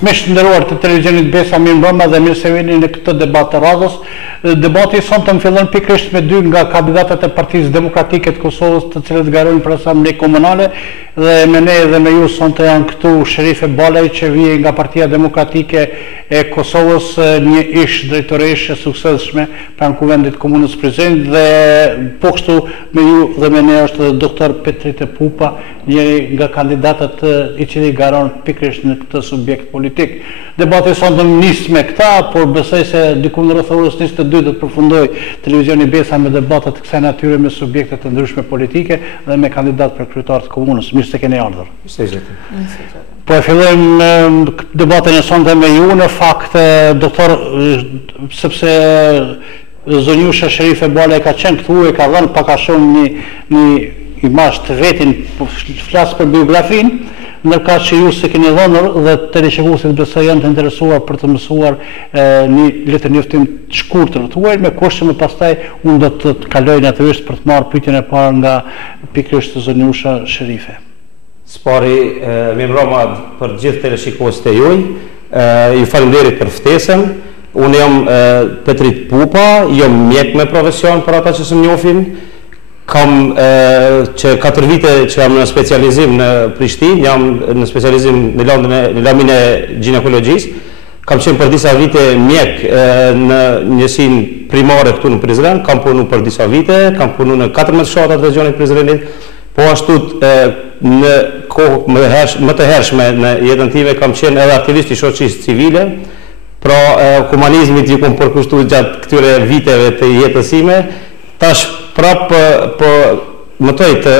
Miq të nderuar të televizionit Besa, mirëmbrëma dhe mirë se vini në këtë debat të radhës. Debati sonte më fillon pikërisht me dy nga kandidatët e Partisë Demokratike të Kosovës, të cilët garojnë për asamble komunale, dhe me ne dhe me ju sonte janë këtu Sherife Balaj, që vije nga Partia Demokratike e Kosovës, një ish drejtoreshe suksesshme pranë kuvendit komunës Prizren, dhe po kështu me ju dhe me ne është doktor Petrite Pupa, njëri nga kandidatët i cili garon pikërisht në këtë subjekt politik. Debati sonte nis me këta, por besoj se diku në rreth orës 22 do të përfundoj televizioni Besa me debatet të kësaj natyre me subjekte të ndryshme politike dhe me kandidat për kryetar të komunës. Mirë se keni ardhur. Po e fillojmë debatin e sonte me ju, në fakt doktor, sepse zonjusha Sherife Bale ka qenë këtu e ka dhënë pak a shumë një imazh të vetin, flas për biografin, ndërka që ju se keni dhënë dhe teleshikuesit besoj janë të interesuar për të mësuar një letër njoftim të shkurtër tuaj, me kusht që më pastaj unë do të kaloj natyrisht për të marrë pyetjen e parë nga pikërisht zonjusha Sherife. Spari, mirëmbrëma për gjithë teleshikuesit e juaj. Ju falenderit për ftesën. Unë jam Petrit Pupa, jam mjek me profesion për ata që së më njohin. Kam që 4 vite që jam në specializim në Prishtinë, jam në specializim në lamin e ginekologjisë. Kam qenë për disa vite mjek në njësinë primare këtu në Prizren, kam punu për disa vite, kam punu në 14 fshatat regionit Prizrenit, po ashtu në kohë më të hershme në jetën time kam qenë edhe aktivist i shoqërisë civile, pra humanizmit ju kom përkushtuar gjatë këtyre viteve të jetës time. Tash prapë mëtoj të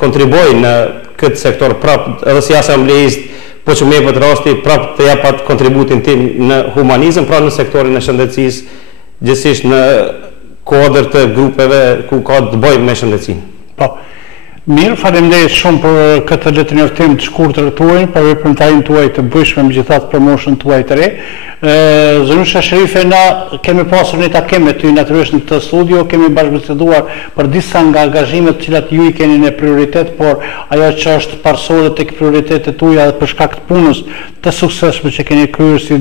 kontribuoj në këtë sektor, prapë edhe si asambleist, po që me për rasti, prapë të japat kontributin tim në humanizm, pra në sektorin e shëndetësisë, gjithësisht në kodër të grupeve ku ka të bëjmë me shëndetësinë. Po, mirë, faleminderit shumë për këtë letër njoftim të shkurtër tuaj, për veprimtarinë tuaj të bëjshme me gjithatë promotion tuaj të re. Zonjusha Sherife, na kemi pasur një takim me ty natyrisht në këtë studio, kemi bashkëbiseduar për disa nga angazhimet të cilat ju i keni në prioritet, por ajo që është parsore tek prioritetet tuaja dhe për shkak të punës të suksesshme që keni kryer si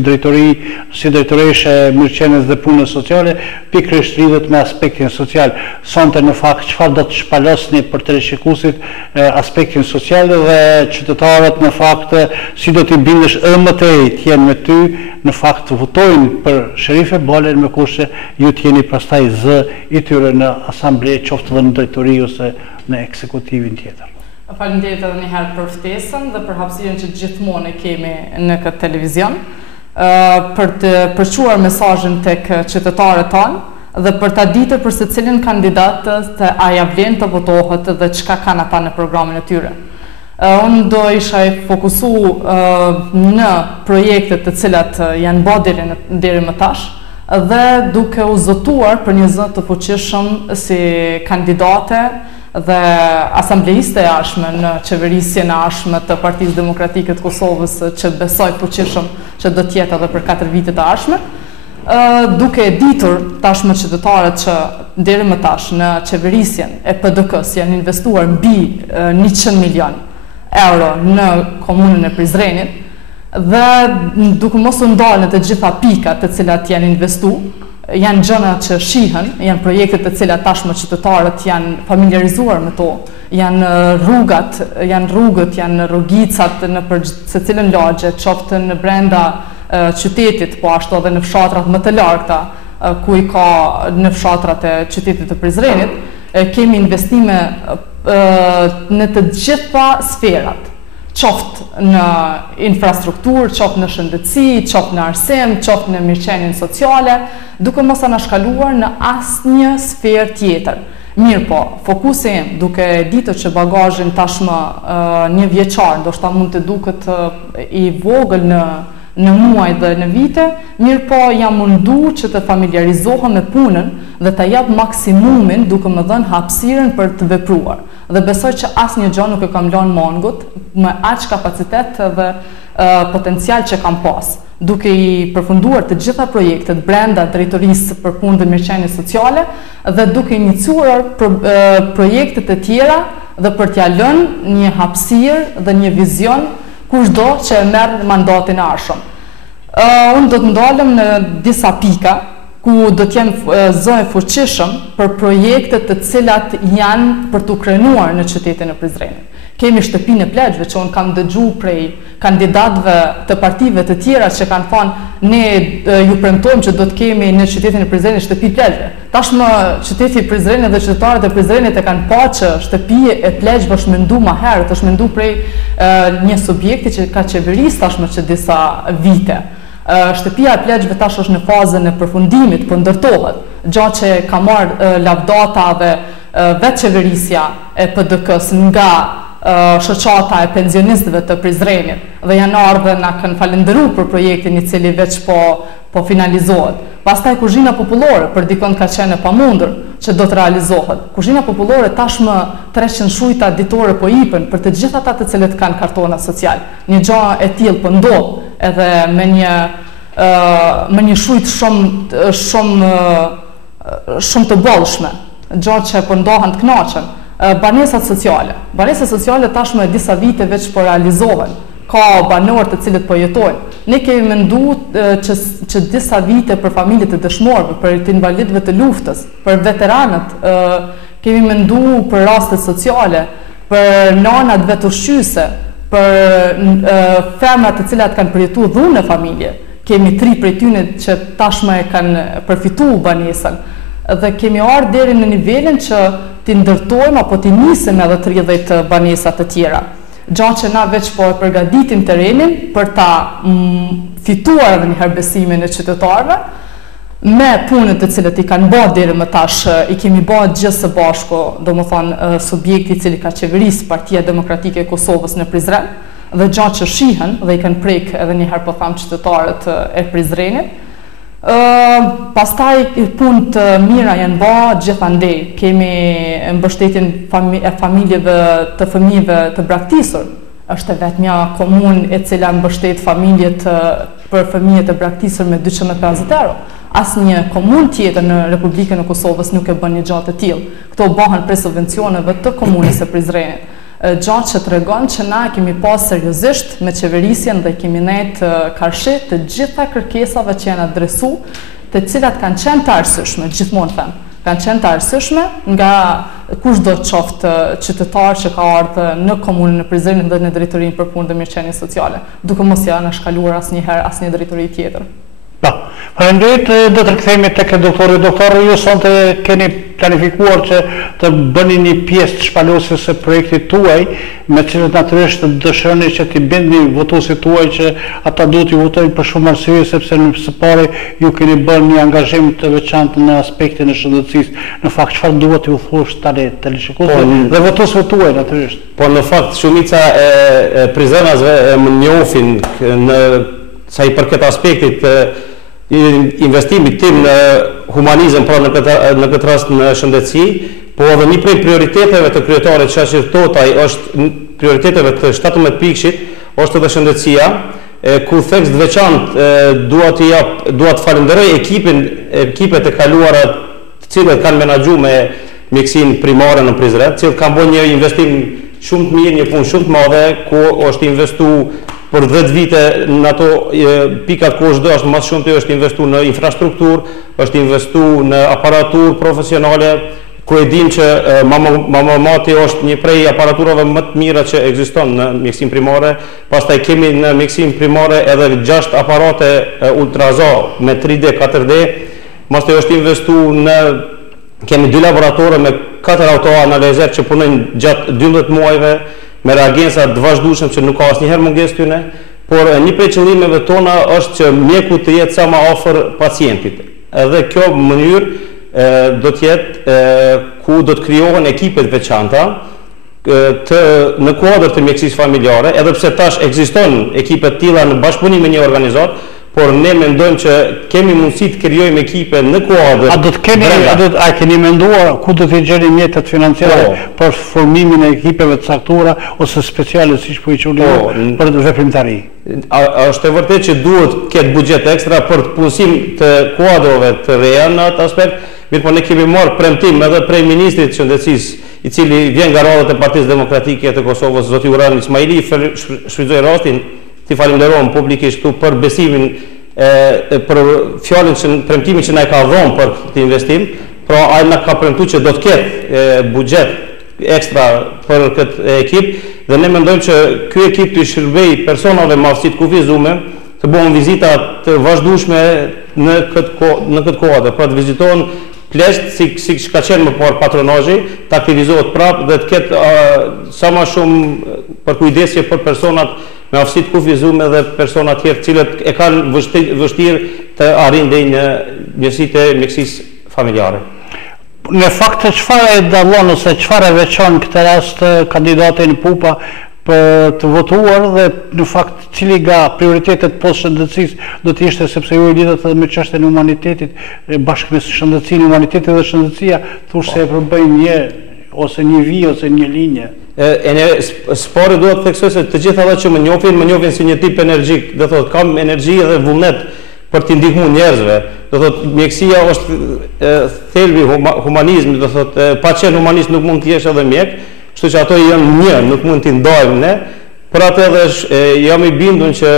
drejtoreshe mirëqenies dhe punës sociale, pikërisht lidhet me aspektin social. Sonte në fakt çfarë do të shpalosni për teleshikuesit aspektin social dhe qytetarët në fakt si do t'i bindesh edhe më tej të jenë me ty, në fakt votojnë për Sherife Balen me kusht që ju t'jeni pastaj zë i tyre në asamble, qoftë dhe në drejtori ose në ekzekutivin tjetër. Faleminderit edhe një herë për ftesën dhe për hapësirën që gjithmonë e kemi në këtë televizion, për të përçuar mesazhin tek qytetarët tanë dhe për ta ditur për secilin kandidat të a ja vlen të votohet dhe çka kanë ata në programin e tyre. Unë do isha fokusu në projekte të cilat janë bërë deri më tash dhe duke u zotuar për një zë të fuqishëm si kandidate dhe asambleiste e ashme në qeverisjen e ashme të Partisë Demokratike të Kosovës, që besoj fuqishëm që do t'jetë edhe për 4 vite të ashme, duke e ditur tashmë qytetarët që deri më tash në qeverisjen e PDK-s janë investuar mbi 100 milion euro në komunën e Prizrenit dhe duke mos u ndalë të gjitha pikat të cilat janë investu, janë gjëra që shihen, janë projekte të cilat tashmë qytetarët janë familiarizuar me to, janë rrugët, janë rrugicat në për secilën lagje, qoftë në brenda qytetit, po ashtu edhe në fshatrat më të largëta, ku i ka në fshatrat e qytetit të Prizrenit, kemi investime në të gjitha sferat, qoftë në infrastrukturë, qoftë në shëndetësi, qoftë në arsim, qoftë në mirëqenien sociale, duke mos anashkaluar në asnjë sferë tjetër. Mirë po, fokusi im, duke ditur që bagazhin tashmë një vjeçar, ndoshta mund të duket i vogël në muaj dhe në vite, mirë po jam mundu që të familiarizohem me punën dhe të jap maksimumin duke më dhënë hapësirën për të vepruar. Dhe besoj që asnjë gjë nuk e kam lënë mangut me aq kapacitet dhe potencial që kam pas, duke i përfunduar të gjitha projektet brenda drejtorisë për punë dhe mirëqenie sociale dhe duke iniciuar projekte të tjera dhe për t'ia lënë një hapësirë dhe një vizion kushdo që e merr mandatin e arshëm. Unë do të ndalem në disa pika ku do të jenë zë fuqishëm për projekte të cilat janë për të krenuar në qytetin e Prizrenit. Kemi shtëpinë e plegjve që unë kam dëgju prej kandidatëve të partive të tjera që kanë thonë ne ju premtojmë që do të kemi në qytetin e Prizrenit shtëpi plegjve. Tashmë qyteti i Prizrenit dhe qytetarët e Prizrenit e kanë pa që shtëpia e plegjve është mendu më herët, është mendu prej një subjekti që ka qeverisë tashmë që disa vite. Shtëpia e plegjve tash është në fazën e përfundimit, po ndërtohet, gjatë që ka marrë lavdata dhe vetë qeverisja e PDK-s nga shoqata e pensionistëve të Prizrenit dhe janë ardhur dhe na kanë falendëruar për projektin I cili veç po finalizohet. Pastaj kuzhina popullore për dikon ka qenë e pamundur që do të realizohet. Kuzhina popullore tashmë 300 shujta ditore po ipen për të gjithë ata të cilët kanë kartona social. Një gjë e tillë po ndodh edhe me një shujt shumë të bollshme, gjë që po ndohen të kënaqen. Banesat sociale tashmë e disa vite veç po realizohen. Ka banorë të cilët po jetojnë. Ne kemi menduar që disa vite për familjet e dëshmorëve, për të invalidëve të luftës, për veteranët, kemi menduar për rastet sociale, për nanat vetushqyse, për femrat të cilat kanë përjetuar dhunë në familje. Kemi 3 prej tyre që tashmë e kanë përfituar banesën. Dhe kemi ardhur deri në nivelin që t'i ndërtojmë apo t'i nisim edhe 30 banesa të tjera. Gjatë që na veç po e përgatitim terrenin për ta fituar edhe një herë besimin e qytetarëve, me punët të cilët I kanë bërë deri më tash, I kemi bërë gjithë së bashku, domethënë subjekti I cili ka qeverisë Partia Demokratike e Kosovës në Prizren, dhe gjatë që shihen dhe I kanë prek edhe një herë po tham qytetarët e Prizrenit. Pastaj punë të mira janë bërë gjithandej. Kemi mbështetjen e familjeve të fëmijëve të braktisur. Është vetmja komunë e cila mbështet familjet për fëmijët e braktisur me 250 euro. Asnjë komunë tjetër në Republikën e Kosovës nuk e bën një gjë të tillë. Këto bëhen prej subvencioneve të komunës së Prizrenit. Gjatë që tregon që na kemi pas seriozisht me qeverisjen dhe kemi nejt karshi të gjitha kërkesave që janë adresu, të cilat kanë qenë të arsyeshme, gjithmonë them, kanë qenë të arsyeshme nga kushdo qoftë qytetar që ka ardhur në komunën e Prizrenit dhe në drejtorinë për punë dhe mirëqenie sociale, duke mos ja shkaluar asnjëherë asnjë drejtori tjetër. Faleminderit, do të rikthehemi tek doktori. Doktor, ju sonte keni planifikuar që të bëni një pjesë të shpalosjes së projektit tuaj, me cilët natyrisht dëshironi që t'i bindni votuesit tuaj që ata duhet ju votojnë për shumë arsye, sepse në së pari ju keni bërë një angazhim të veçantë në aspektin e shëndetësisë. Në fakt, çfarë duhet ju thosh tani televizionistëve dhe votuesve tuaj natyrisht? Po në fakt shumica e prizrenasve më njohin në sa I përket aspektit investimit tim në humanizëm, pra në këtë rast në shëndetësi, po edhe një prej prioriteteve të kryetarit Shashir Totaj është prioriteteve të 17 pikëshit, është edhe shëndetësia, ku thekst veçantë dua të falenderoj ekipet e kaluara të cilët kanë menaxhuar me mjekësinë primare në Prizren, të cilët kanë bërë një investim shumë të mirë, një punë shumë të madhe, ku është investuar për 10 vite në ato pikat ku është është më shumë të është investuar në infrastrukturë, është investuar në aparaturë profesionale, ku e dim që Mamamati është një prej aparaturave më të mira që ekziston në mjekësinë primare. Pastaj kemi në mjekësinë primare edhe 6 aparate ultrazo me 3D, 4D. Pastaj është investuar kemi 2 laboratore me 4 autoanalizat që punojnë gjatë 12 muajve, me reagenca të vazhdueshme që nuk ka asnjëherë mungesë tyne, por një prej qëllimeve tona është që mjeku të jetë sa më afër pacientit. Edhe kjo mënyrë do të jetë ku do të krijohen ekipe të veçanta në kuadër të mjekësisë familjare, edhe pse tash ekziston ekipe të tilla në bashkëpunim me një organizat, por ne mendojmë që kemi mundësi të krijojmë ekipe në kuadër. A keni menduar ku do të gjeni mjetet financiare për formimin e ekipeve të caktuara ose speciale siç po I quajmë për veprimtari? Është e vërtetë që duhet të ketë buxhet ekstra për punësim të kuadrove të reja në atë aspekt, mirë po ne kemi marrë premtim edhe prej ministrit të shëndetësisë, I cili vjen nga radhët e Partisë Demokratike të Kosovës, zoti Uran Ismaili, shfrytëzoj rastin t'i falenderojmë publikisht këtu për besimin për fjalën që premtimin që na ka dhënë për këtë investim, pra ai na ka premtuar që do të ketë buxhet ekstra për këtë ekip dhe ne mendojmë që ky ekip të shërbej personave me aftësi të kufizuara të bëhen vizita të vazhdueshme në këtë kohë, pra të vizitohen plesht si ka qenë më parë patronazhi, të aktivizohet prapë dhe të ketë sa më shumë përkujdesje për personat me aftësi të kufizuara dhe persona të tjerë të cilët e kanë vështirë të arrijnë deri në mjësitë e mjekësisë familjare. Në fakt çfarë e dallon ose çfarë e veçon këtë rast kandidatin Pupa për të votuar dhe në fakt cili nga prioritetet post shëndetësisë do të ishte, sepse ju lidhet edhe me çështjen e humanitetit, bashkë me shëndetësinë, humanitetit dhe shëndetësia, thosh se e përbëjnë një ose një vijë ose një linje. Spori duhet të theksoj se të gjithë ata që më njohin si një tip energjik, do thotë kam energji dhe vullnet për t'i ndihmuar njerëzve. Do thotë mjekësia është thelbi humanizmit, do thotë pa qenë humanist nuk mund të jesh edhe mjek, kështu që ato janë një, nuk mund t'i ndajmë ne. Për atë edhe jam i bindur që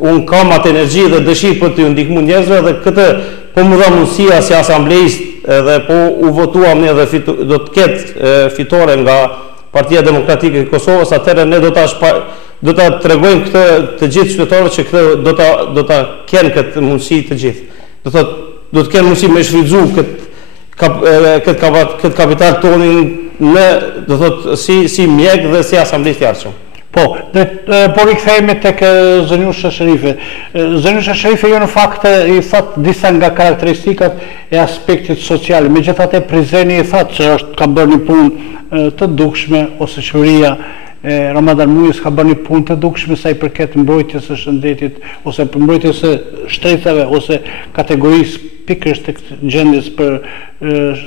unë kam atë energji dhe dëshirë për t'ju ndihmuar njerëzve dhe këtë po më dha mundësia si asambleist dhe po u votuam ne dhe do të ketë fitore nga Partia Demokratike e Kosovës, atëherë ne do ta tregojmë këtë të gjithë qytetarëve që këtë do ta kenë këtë mundësi të gjithë. Do të kenë mundësi me shfrytëzu këtë kapital tonin në, do thotë, si mjek dhe si asambleist i ardhshëm. Po rikthehemi tek Zënjusha Sherife. Zënjusha Sherife jo në fakt i thot disa nga karakteristikat e aspektit social. Megjithatë Prizreni i thot që ka bërë një punë të dukshme ose qeveria Ramadan Mujës ka bërë një punë të dukshme sa i përket mbrojtjes së shëndetit ose për mbrojtjes së shtrecave ose kategorisë pikërisht të gjendjes për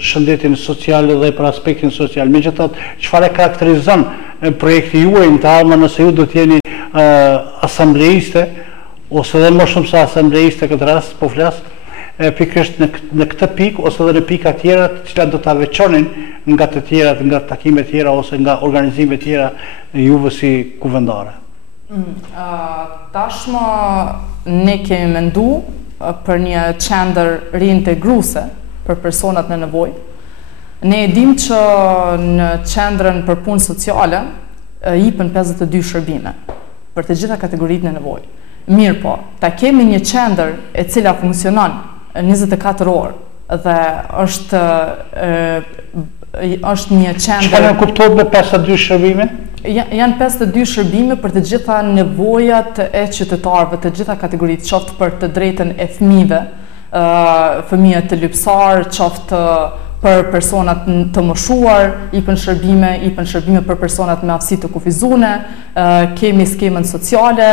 shëndetin social dhe për aspektin social. Megjithatë, çfarë karakterizon projekti juaj në të ardhmen nëse ju do të jeni asambleiste ose edhe më shumë se asambleiste këtë rast po flas pikërisht në këtë pikë ose edhe në pika tjera të cilat do ta veçonin nga të tjerat, nga takimet tjera ose nga organizimet tjera juve si kuvendare. Tashmë ne kemi mendu për një qendër riintegruese për personat në nevojë. Ne e dim që në qendrën për punë sociale jipen 52 shërbime për të gjitha kategoritë në nevojë. Mirë po, ta kemi një qendër e cila funksionon 24 orë dhe është një qendër. Çfarë kuptohet me 52 shërbime? Janë 52 shërbime për të gjitha nevojat e qytetarëve, të gjitha kategoritë, qoftë për të drejtën e fëmijëve, fëmijët të lypsar, qoftë për personat të moshuar, jepën shërbime për personat me aftësi të kufizuara, kemi skemën sociale,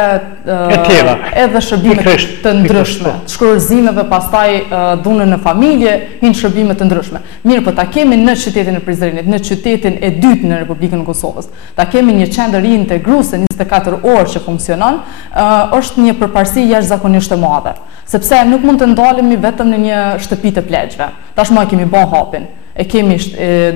edhe shërbime të ndryshme, shkruazimeve, pastaj dhunën në familje, hinë shërbime të ndryshme. Mirë, po ta kemi në qytetin e Prizrenit, në qytetin e dytë në Republikën e Kosovës. Ta kemi një qendër riintegruese 24 orë që funksionon, është një përparësi jashtëzakonisht e madhe, sepse nuk mund të ndalemi vetëm në një shtëpi të plegjve. Tashmë kemi bën hapin. E kemi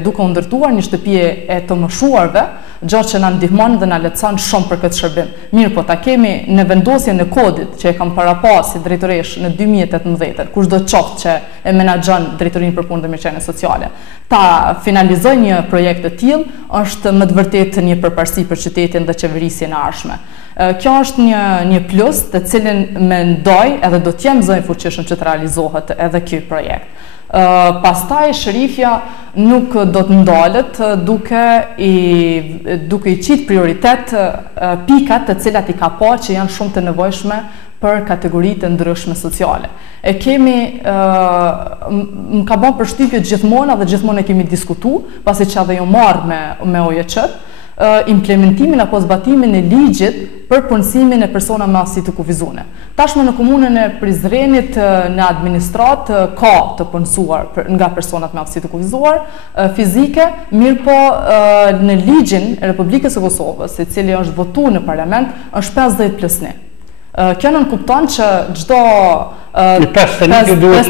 duke u ndërtuar një shtëpi e të moshuarve, gjë që na ndihmon dhe na lehtëson shumë për këtë shërbim. Mirë, po ta kemi në vendosjen e kodit që e kam parapasi drejtoresh në 2018, kushdo qoftë që e menaxhon drejtorinë për punë dhe mirëqenie sociale. Ta finalizoj një projekt të tillë është më të vërtetë një përparësi për qytetin dhe qeverisjen e ardhshme. Kjo është një plus të cilin mendoj edhe do të jem zënë fuqishëm që të realizohet edhe ky projekt. Pastaj Sherifja nuk do të ndalet duke i qitë prioritet pikat të cilat i ka pa që janë shumë të nevojshme për kategoritë ndryshme sociale. E kemi, më ka bën përshtypje gjithmonë dhe gjithmonë e kemi diskutu, pasi që edhe ju marrë me OJQ-t, implementimin apo zbatimin e ligjit për punësimin e persona me aftësi të kufizuara. Tashmë në komunën e Prizrenit në administrat ka të punësuar nga personat me aftësi të kufizuar fizike, mirë po në ligjin e Republikës së Kosovës, i cili është votuar në parlament, është 50+1. Kjo nënkupton që çdo 51 duhet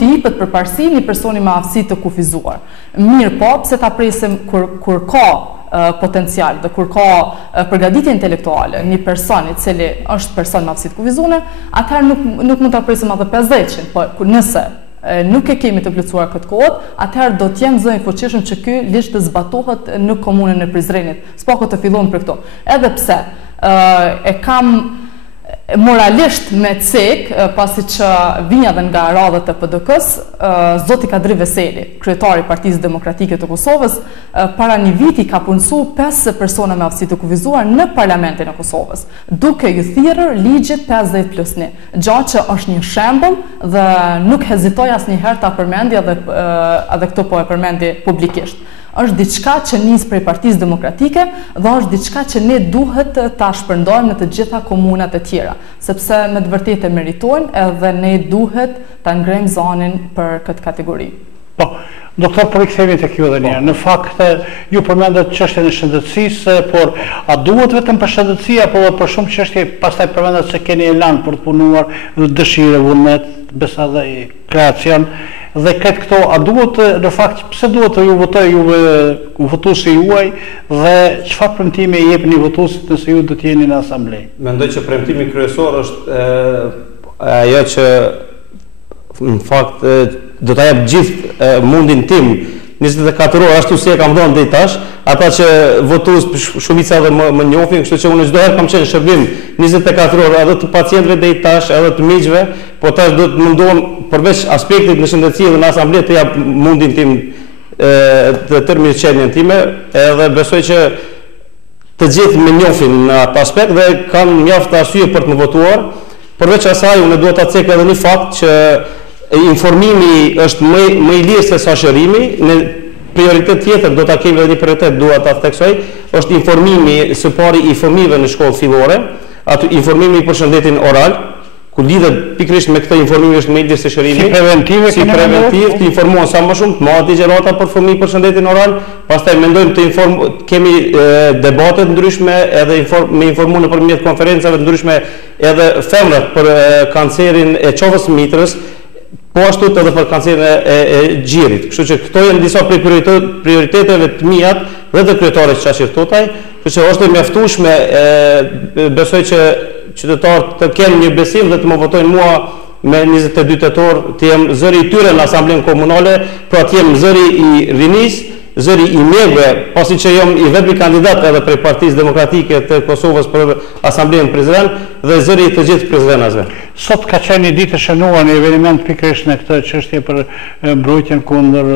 të jepet përparësi një personi me aftësi të kufizuar. Mirë po, pse ta presim kur ka potencial dhe kur ka përgatitje intelektuale një person i cili është person me aftësi të kufizuar, atëherë nuk mund ta presim edhe 50-shin, po nëse nuk e kemi të plotësuar këtë kohë, atëherë do të jem zë i fuqishëm që ky ligj të zbatohet në komunën e Prizrenit. S'po të fillon për këto. Edhe pse e kam moralisht me cek, pasi që vinja dhe nga radhët e PDK-s, Zoti Kadri Veseli, kryetari i Partisë Demokratike të Kosovës, para një viti ka punësu 5 persona me aftësi të kufizuar në Parlamentin e Kosovës, duke ju thirrur ligjit 50+1, gjatë që është një shembull dhe nuk hezitoj asnjëherë ta përmendja edhe këto po e përmendi publikisht. Është diçka që nis prej Partisë Demokratike dhe është diçka që ne duhet ta shpërndajmë në të gjitha komunat e tjera, sepse me të vërtetë meritojnë edhe ne duhet ta ngrejmë zanin për këtë kategori. Po, doktor, por i kthehemi tek ju edhe një herë. Në fakt ju përmendet çështjen e shëndetësisë, por a duhet vetëm për shëndetësi apo për shumë çështje, pastaj përmendet se keni elan për të punuar, dëshirë, vullnet, besa dhe kreacion. Dhe këtë këto, a duhet, në fakt, pse duhet të ju votoj juve votuesi juaj dhe çfarë premtimi i jepni votuesit nëse ju do të jeni në asamblej? Mendoj që premtimi kryesor është ajo që në fakt do ta jap gjithë mundin tim 24 orë, ashtu si e kam dhënë deri tash, ata që votues shumica edhe më njohin, kështu që unë çdo herë kam qenë shërbim 24 orë edhe të pacientëve deri tash, edhe të miqve, po tash do të mundohem përveç aspektit në shëndetësi dhe në asamble të jap mundin tim të tërmirëqenien time, edhe besoj që të gjithë më njohin në atë aspekt dhe kanë mjaft arsye për të më votuar. Përveç asaj, unë duhet ta cek edhe një fakt që informimi është më i lirë se sa shërimi. Në prioritet tjetër do ta kemi edhe një prioritet, dua ta theksoj, është informimi së pari i fëmijëve në shkollë fillore, aty informimi për shëndetin oral, ku lidhet pikërisht me këtë informimi është më i lirë se shërimi. Si preventiv, të informohen sa më shumë, të marrë ligjërata për fëmijë për shëndetin oral, pastaj mendojmë kemi debate të ndryshme edhe me informu nëpërmjet konferencave të ndryshme edhe femrat për kancerin e qovës mitrës, po ashtu edhe për kancerin e gjirit. Kështu që këto janë disa prej prioriteteve të mia dhe të kryetarit Qashir Totaj, kështu që është e mjaftueshme, besoj që qytetarët të kenë një besim dhe të më votojnë mua me 22 tetor, të jem zëri i tyre në asamblen komunale, pra të jem zëri i rinis, zëri i mjekëve, pasi që jam i vetmi kandidat edhe prej Partisë Demokratike të Kosovës për asamblen Prizren dhe zëri i të gjithë prizrenasve. Sot ka qenë një ditë e shënuar një eveniment pikërisht në këtë çështje për mbrojtjen kundër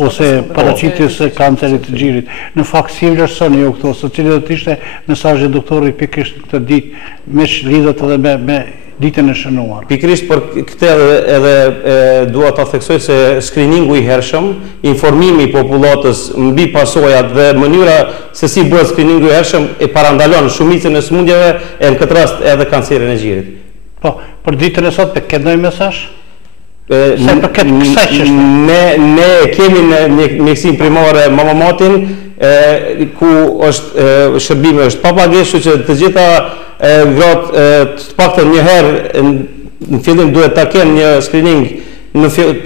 ose paraqitjes së kancerit të gjirit. Në fakt si vlerësoni ju këto, se cili do të ishte mesazhi i doktorit pikërisht në këtë ditë, me lidhet edhe me ditën e shënuar? Pikërisht për këtë edhe dua ta theksoj se skriningu i hershëm, informimi i popullatës mbi pasojat dhe mënyra se si bëhet skriningu i hershëm e parandalon shumicën e sëmundjeve e në këtë rast edhe kancerin e gjirit. Po, për ditën e sot ke ndonjë mesazh? Se për këtë kësaj çështje. Ne kemi në mjekësinë primare Mamamatin, ku është shërbimi është pa pagesë, që të gjitha gratë të paktën një herë në fillim duhet ta kenë një screening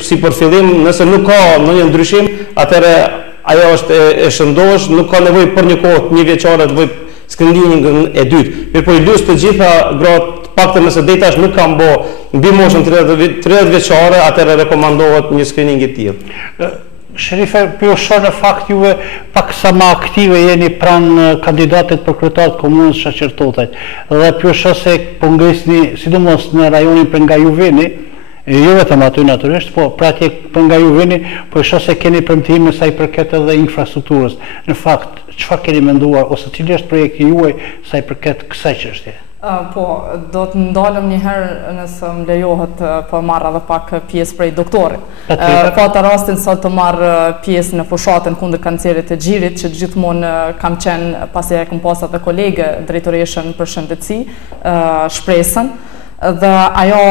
si për fillim, nëse nuk ka ndonjë ndryshim, atëherë ajo është e shëndosh, nuk ka nevojë për një kohë një vjeçare të bëj screeningin e dytë. Mirë, i lutem të gjitha gratë paktën nëse deri tash nuk kanë bë mbi moshën 30 vjeçare, atëherë rekomandohet një screening i tillë. Sherife, pyesoj në fakt juve pak sa më aktive jeni pranë kandidatit për kryetar të komunës Qashir Totaj. Dhe pyesoj se po ngrisni sidomos në rajonin për nga ju vini, jo vetëm aty natyrisht, po pra atje për nga ju vini, po shoh se keni premtime sa i përket edhe infrastrukturës. Në fakt, çfarë keni menduar ose cili është projekti juaj sa i përket kësaj çështje? Po, do të ndalëm një herë nëse më lejohet, po marr edhe pak pjesë prej doktorit. Po atë rastin sot të marr pjesë në fushatën kundër kancerit të gjirit, që gjithmonë kam qenë, pasi e kam pasur edhe kolege drejtoreshën për shëndetësi, shpresën, dhe ajo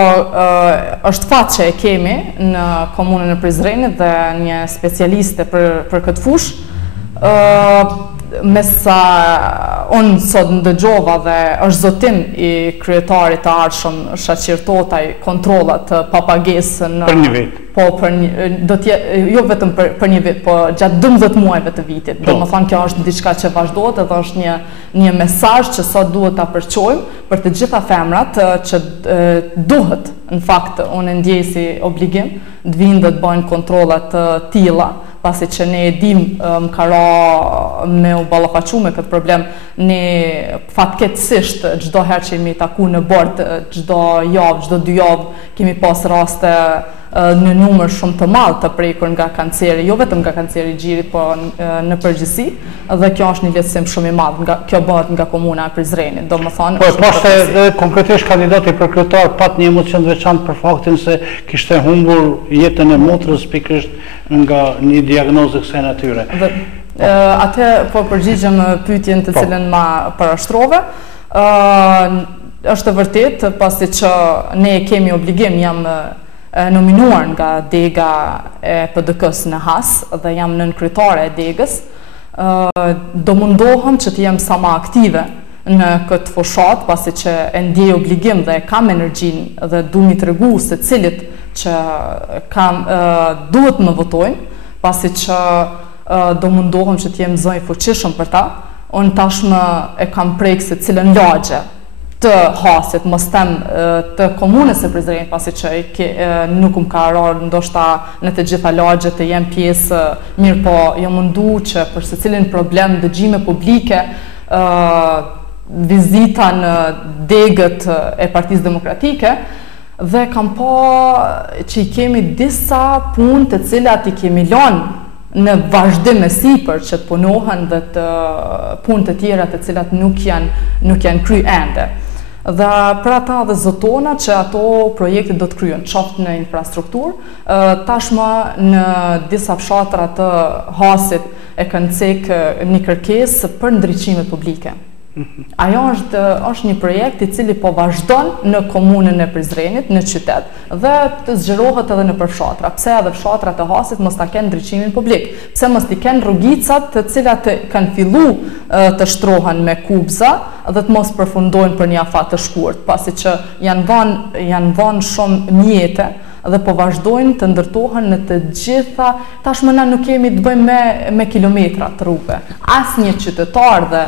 është fat që e kemi në komunën e Prizrenit dhe një specialiste për këtë fushë. me sa unë sot ndëgjova dhe është zotim I kryetarit të ardhshëm Shaqir Totaj kontrollat papagesë në për një vit. Po jo vetëm për një vit, po gjatë 12 muajve të vitit. Domethënë kjo është diçka që vazhdohet edhe është një mesazh që sot duhet ta përçojmë për të gjitha femrat që duhet në fakt unë ndjej si obligim të vinë dhe të bëjnë kontrolla të tilla, pasi që ne e dim më ka ra me u ballafaqu me këtë problem, ne fatkeqësisht çdo herë që jemi taku në bord, çdo javë, çdo 2 javë kemi pas raste në numër shumë të madh të prekur nga kanceri, jo vetëm nga kanceri I gjirit, po në përgjithësi, dhe kjo është një lehtësim shumë I madh, kjo bëhet nga komuna e Prizrenit. Domethënë, po pastaj konkretisht kandidati për kryetar pat një emocion të veçantë për faktin se kishte humbur jetën e motrës pikërisht nga një diagnozë kësaj natyre. Atë po përgjigjem pyetjen të cilën ma parashtrove. Është vërtet, pasi që ne kemi obligim, jam nominuar nga dega e PDK-s në Has dhe jam nën kryetare e degës, do mundohem që të jem sa më aktive në këtë fushat, pasi që e ndjej obligim dhe kam energjinë dhe du mi tregu se cilit që duhet më votojnë, pasi që do mundohem që të jem zonjë fuqishëm për ta. Unë tashmë e kam prejkë se cilën lagje të Hasit, mos them të komunës së Prizrenit, pasi që nuk më ka rarë ndoshta në të gjitha lagjet të jem pjesë, mirë po jam mundu që për secilin problem dëgjime publike, vizita në degët e Partisë Demokratike, dhe kam pa që I kemi disa punë të cilat I kemi lënë në vazhdim e sipër që të punohen dhe të punë të tjera të cilat nuk janë kry ende. Dhe për ata dhe zotona që ato projekte do të kryen, qoftë në infrastrukturë, tashmë në disa fshatra të Hasit e kanë cek një kërkesë për ndriçime publike. Ajo është një projekt I cili po vazhdon në komunën e Prizrenit, në qytet, dhe të zgjerohet edhe në përfshatra. Pse edhe fshatrat e Hasit mos ta kenë ndriçimin publik? Pse mos t'i kenë rrugicat të cilat kanë fillu të shtrohen me kubza dhe të mos përfundojnë për një afat të shkurt, pasi që janë vënë shumë mjete dhe po vazhdojnë të ndërtohen në të gjitha, tashmë na nuk kemi të bëjmë me kilometra të rrugëve. Asnjë qytetar dhe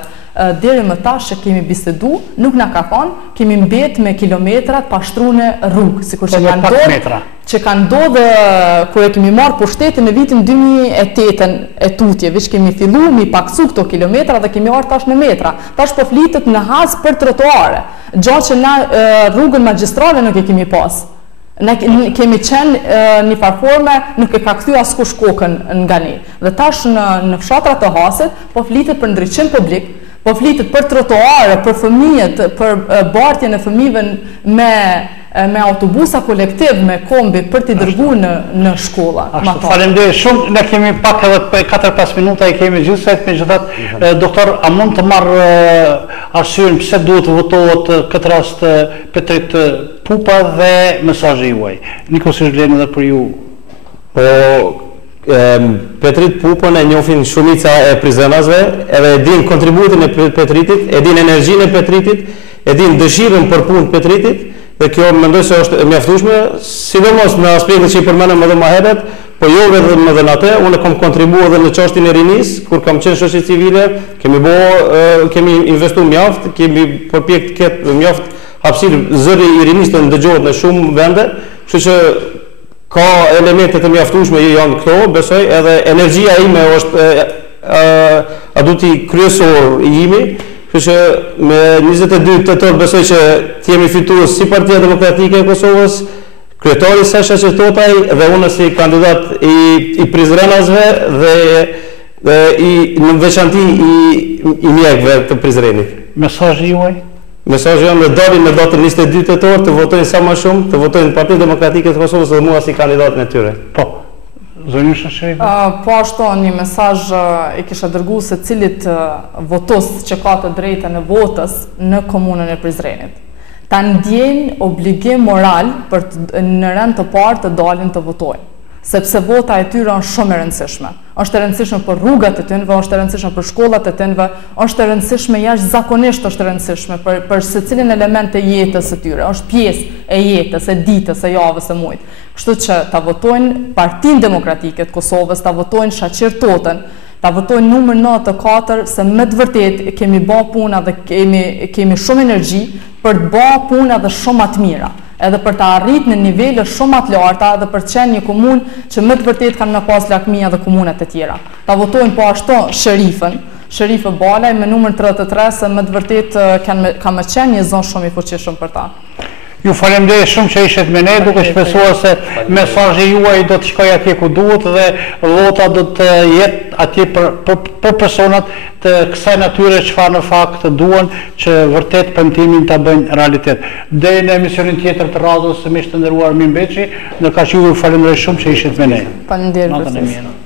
deri më tash që kemi bisedu, nuk na ka thonë, kemi mbet me kilometrat pashtrune rrugë, sikur që kanë ndodhë kur e kemi marrë pushtetin në vitin 2008 e tutje, vish kemi fillu, mi paksu këto kilometra dhe kemi arë tash në metra. Tash po flitet në Has për trotuare, gjatë që na rrugën magjistrale nuk e kemi pas. Ne kemi qenë një farforme, nuk e ka kthy askush kokën nga ne. Dhe tash në fshatrat të Hasit po flitet për ndriçim publik, po flitet për trotuare, për fëmijët, për bartjen e fëmijëve me autobusa kolektiv, me kombi, për t'i dërguar në shkolla. Faleminderit shumë, ne kemi pak edhe 4-5 minuta I kemi gjithsesi, megjithatë, doktor, a mund të marr arsyeën pse duhet të votohet këtë rast Petrit Pupa dhe mesazhi juaj? Nikos Zgjedhjen edhe për ju. Po Petrit Pupën e njohin shumica e prizrenasve, edhe e din kontributin e Petritit, e din energjinë e Petritit, e din dëshirën për punë Petritit, dhe kjo mendoj se është e mjaftueshme, sidomos në aspektin që I përmendëm edhe më herët, po jo vetëm edhe në atë, unë kam kontribuar edhe në çështjen e rinisë, kur kam qenë shoqë civile, kemi investuar mjaft, kemi përpjek të ketë mjaft hapësirë, zëri I rinisë të ndëgjohet në shumë vende, kështu që ka elemente të mjaftueshme janë këto, besoj, edhe energjia ime është aduti kryesor I imi, kështu që me 22 tetor besoj që të jemi fitues si Partia Demokratike e Kosovës, kryetari I saj Shaqir Totaj dhe unë si kandidat I Prizrenasve dhe në veçanti I mjekëve të Prizrenit. Mesazhi juaj? Mesazhi jam në dalin në datën 22 tetor të votojnë sa më shumë, të votojnë Partinë Demokratike të Kosovës dhe mua si kandidatin e tyre. Po. Zonjë Shashiri? Po ashtu një mesazh I kisha dërguar se cilit votues që ka të drejtën e votës në komunën e Prizrenit. Ta ndjejnë obligim moral për në rend të parë të dalin të votojnë. sepse vota e tyre është shumë e rëndësishme. Është e rëndësishme për rrugat e tynëve, është e rëndësishme për shkollat e tynëve, është e rëndësishme jashtëzakonisht është e rëndësishme për secilin element të jetës së tyre, është pjesë e jetës, e ditës, e javës, e muajit. Kështu që ta votojnë Partinë Demokratike të Kosovës, ta votojnë Shaqir Totën, ta votojnë numër 94 se me të vërtet kemi bë puna dhe kemi shumë energji për të bë puna dhe shumë më të mira, edhe për të arrit në nivele shumë më të larta dhe për të qenë një komunë që me të vërtet kanë me pas lakmia dhe komunat e tjera. Ta votojnë po ashtu Sherifë Balaj me numër 33 se me të vërtet ka me qenë një zonë shumë i fuqishëm për ta. Ju falemderit shumë që ishet me ne, duke shpesuar se mesazhi juaj do të shkojë atje ku duhet dhe vota do të jetë atje për personat të kësaj natyre çfarë në fakt duan që vërtet premtimin ta bëjnë realitet. Deri në emisionin tjetër të radhës, miq të nderuar, mirëmbëçi, në kaq ju falenderoj shumë që ishet me ne. Faleminderit.